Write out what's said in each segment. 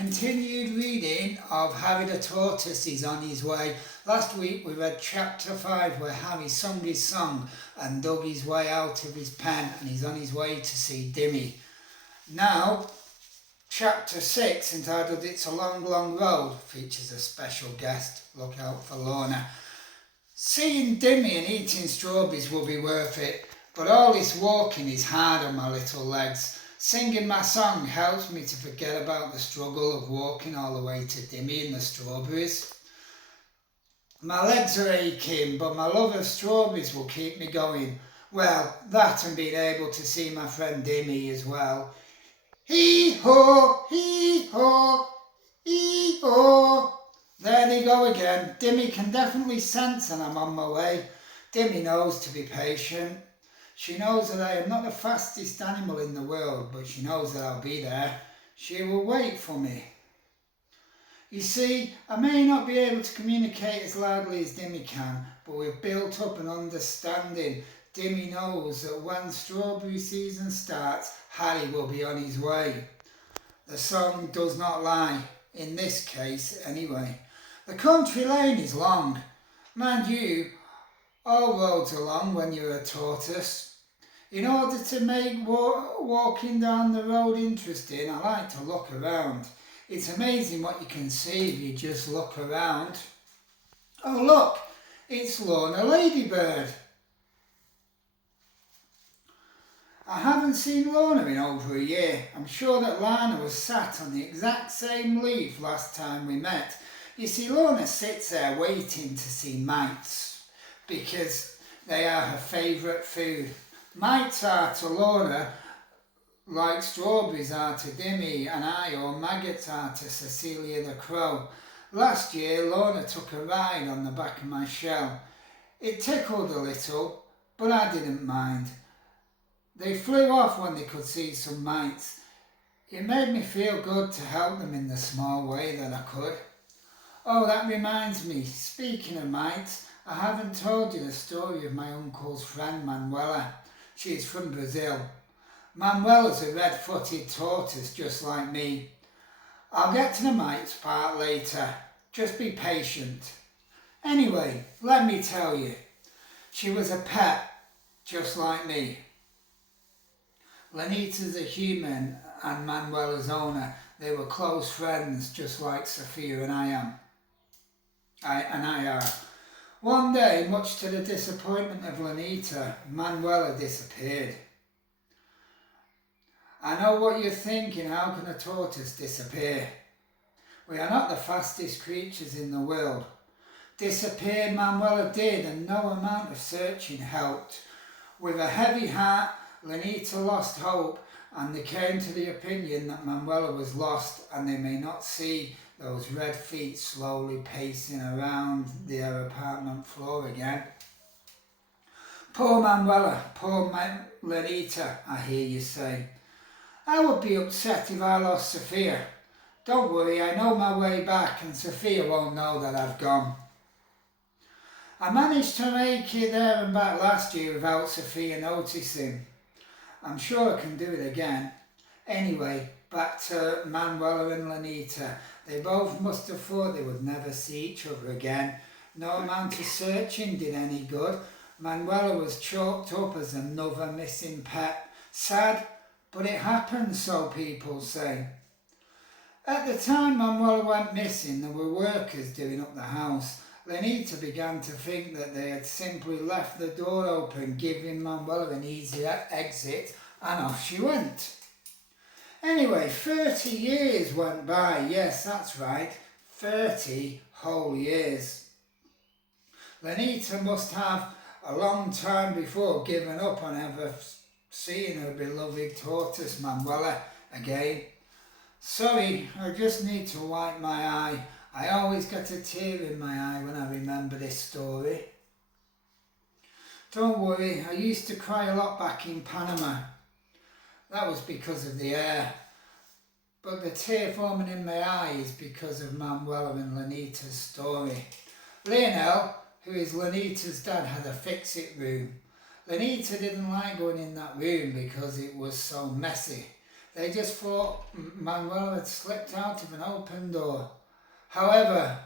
continued reading of Harry the Tortoise is on his way. Last week we read chapter 5 where Harry sung his song and dug his way out of his pen, and he's on his way to see Dimmy. Now, chapter 6, entitled It's a Long, Long Road, features a special guest. Look out for Lorna. Seeing Dimmy and eating strawberries will be worth it, but all this walking is hard on my little legs. Singing my song helps me to forget about the struggle of walking all the way to Dimmy and the strawberries. My legs are aching, but my love of strawberries will keep me going. Well, that and being able to see my friend Dimmy as well. Hee-haw, hee-haw, hee-haw. There they go again. Dimmy can definitely sense that I'm on my way. Dimmy knows to be patient. She knows that I am not the fastest animal in the world, but she knows that I'll be there. She will wait for me. You see, I may not be able to communicate as loudly as Dimmy can, but we've built up an understanding. Dimmy knows that when strawberry season starts, Harry will be on his way. The song does not lie, in this case anyway. The country lane is long. Mind you, all roads are long when you're a tortoise. In order to make walking down the road interesting, I like to look around. It's amazing what you can see if you just look around. Oh look, it's Lorna Ladybird. I haven't seen Lorna in over a year. I'm sure that Lana was sat on the exact same leaf last time we met. You see, Lorna sits there waiting to see mites because they are her favourite food. Mites are to Lorna like strawberries are to Dimmy and I, or maggots are to Cecilia the Crow. Last year, Lorna took a ride on the back of my shell. It tickled a little, but I didn't mind. They flew off when they could see some mites. It made me feel good to help them in the small way that I could. Oh, that reminds me, speaking of mites, I haven't told you the story of my uncle's friend Manuela. She is from Brazil. Manuela's a red-footed tortoise just like me. I'll get to the mites part later. Just be patient. Anyway, let me tell you, she was a pet just like me. Lenita's a human and Manuela's owner. They were close friends just like Sophia and I are. One day, much to the disappointment of Lenita, Manuela disappeared. I know what you're thinking, how can a tortoise disappear? We are not the fastest creatures in the world. Disappear Manuela did, and no amount of searching helped. With a heavy heart, Lenita lost hope, and they came to the opinion that Manuela was lost and they may not see those red feet slowly pacing around their apartment floor again. Poor Manuela, poor Lenita, I hear you say. I would be upset if I lost Sophia. Don't worry, I know my way back and Sophia won't know that I've gone. I managed to make it there and back last year without Sophia noticing. I'm sure I can do it again. Anyway, back to Manuela and Lenita. They both must have thought they would never see each other again. No amount of searching did any good. Manuela was chalked up as another missing pet. Sad, but it happens, so people say. At the time Manuela went missing, there were workers doing up the house. Lenita began to think that they had simply left the door open, giving Manuela an easy exit, and off she went. Anyway, 30 years went by. Yes, that's right, 30 whole years. Lenita must have a long time before given up on ever seeing her beloved tortoise Manuela again. Sorry, I just need to wipe my eye. I always get a tear in my eye when I remember this story. Don't worry, I used to cry a lot back in Panama. That was because of the air. But the tear forming in my eye is because of Manuela and Lenita's story. Lionel, who is Lenita's dad, had a fix-it room. Lenita didn't like going in that room because it was so messy. They just thought Manuela had slipped out of an open door. However,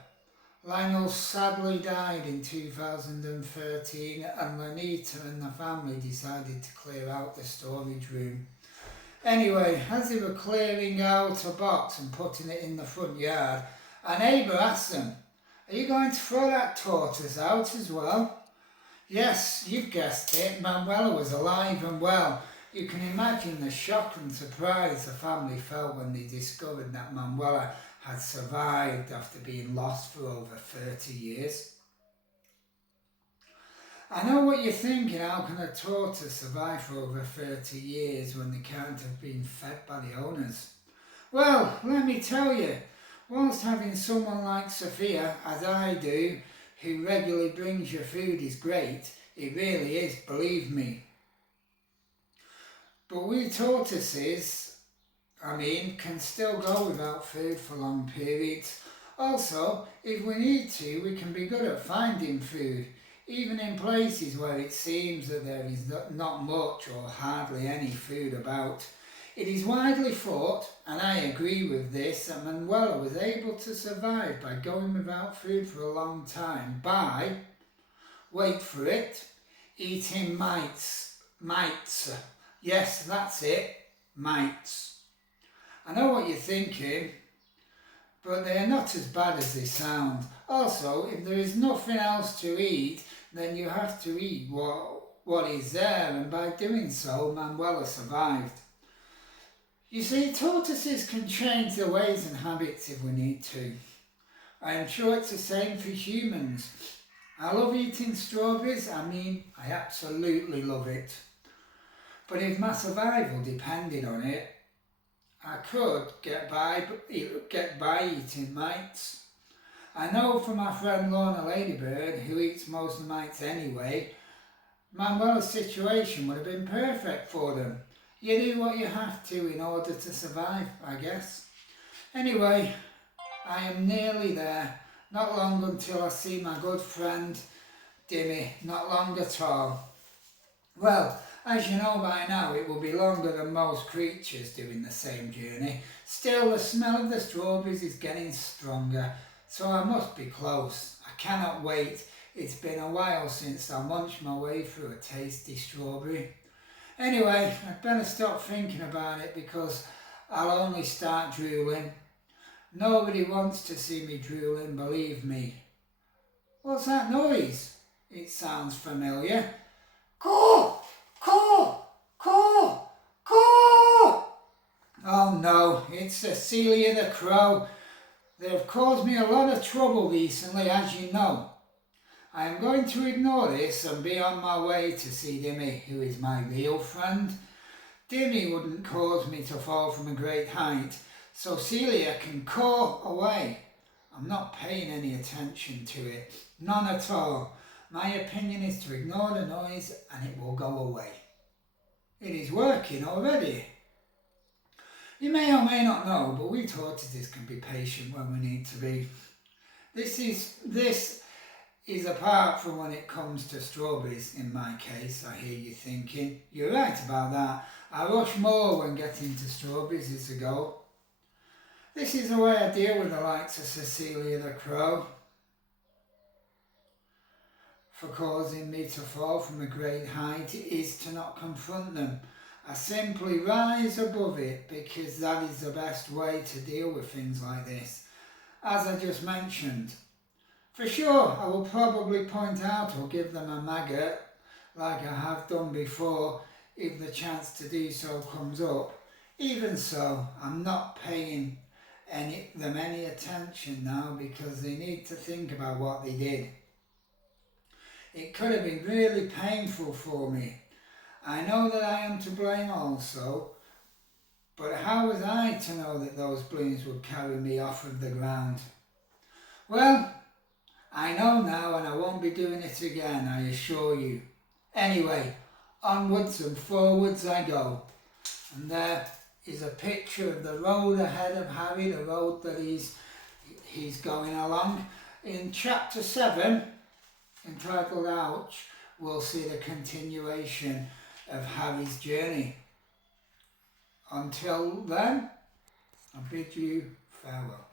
Lionel sadly died in 2013 and Lenita and the family decided to clear out the storage room. Anyway, as they were clearing out a box and putting it in the front yard, a neighbour asked them, "Are you going to throw that tortoise out as well?" Yes, you've guessed it, Manuela was alive and well. You can imagine the shock and surprise the family felt when they discovered that Manuela had survived after being lost for over 30 years. I know what you're thinking, how can a tortoise survive for over 30 years when they can't have been fed by the owners? Well, let me tell you, whilst having someone like Sophia, as I do, who regularly brings you food is great, it really is, believe me. But we tortoises, can still go without food for long periods. Also, if we need to, we can be good at finding food, even in places where it seems that there is not much or hardly any food about. It is widely thought, and I agree with this, that Manuela was able to survive by going without food for a long time by, wait for it, eating mites. Yes, that's it, mites. I know what you're thinking, but they are not as bad as they sound. Also, if there is nothing else to eat, then you have to eat what is there, and by doing so, Manuela survived. You see, tortoises can change their ways and habits if we need to. I am sure it's the same for humans. I love eating strawberries, I absolutely love it. But if my survival depended on it, I could get by eating mites. I know from my friend Lorna Ladybird, who eats most of the mites anyway, Manuela's situation would have been perfect for them. You do what you have to in order to survive, I guess. Anyway, I am nearly there. Not long until I see my good friend Dimmy. Not long at all. Well, as you know by now, it will be longer than most creatures doing the same journey. Still, the smell of the strawberries is getting stronger, so I must be close. I cannot wait. It's been a while since I munched my way through a tasty strawberry. Anyway, I'd better stop thinking about it because I'll only start drooling. Nobody wants to see me drooling, believe me. What's that noise? It sounds familiar. Caw! Caw! Caw! Caw! Oh no, it's Cecilia the Crow. They have caused me a lot of trouble recently, as you know. I am going to ignore this and be on my way to see Dimmy, who is my real friend. Dimmy wouldn't cause me to fall from a great height, so Celia can caw away. I'm not paying any attention to it, none at all. My opinion is to ignore the noise and it will go away. It is working already. You may or may not know, but we tortoises can be patient when we need to be. This is apart from when it comes to strawberries, in my case, I hear you thinking. You're right about that. I rush more when getting to strawberries is the goal. This is the way I deal with the likes of Cecilia the Crow for causing me to fall from a great height is to not confront them. I simply rise above it because that is the best way to deal with things like this. As I just mentioned, for sure I will probably point out or give them a maggot like I have done before if the chance to do so comes up. Even so, I'm not paying them any attention now because they need to think about what they did. It could have been really painful for me. I know that I am to blame also, but how was I to know that those blooms would carry me off of the ground? Well, I know now and I won't be doing it again, I assure you. Anyway, onwards and forwards I go. And there is a picture of the road ahead of Harry, the road that he's going along. In chapter 7, entitled Ouch, we'll see the continuation of Harry's journey. Until then, I bid you farewell.